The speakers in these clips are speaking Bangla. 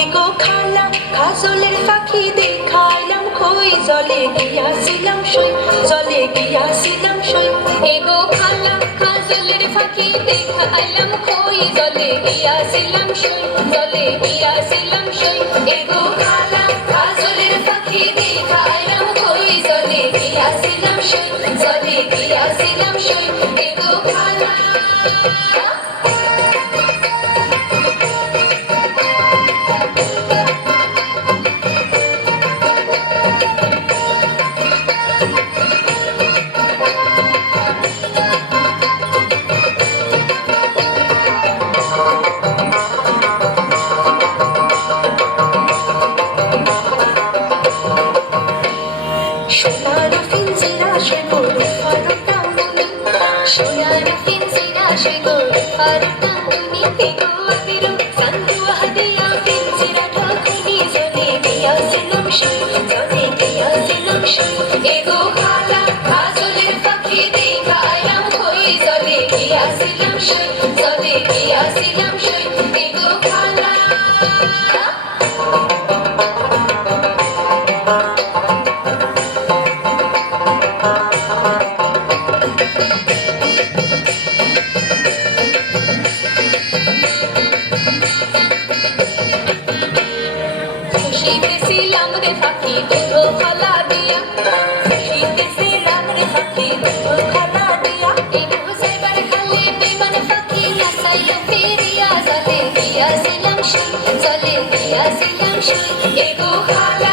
এগো খালা খাসলের পাখি দেখাইলা। জলে গিয়াছিলাম সই জলে গিয়াছিলাম সই। এগো খালা, খাজলের ফাঁকি দেখা আইলাম কই জলে গিয়াছিলাম সই জলে গিয়াছিলাম সই। এগো খালা, খাজলের ফাঁকি দেখা আইলাম কই জলে গিয়াছিলাম সই জলে গিয়াছিলাম সই। এগো খালা। Ego Ego hala,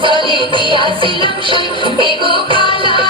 Zalimi asilam şey ego kala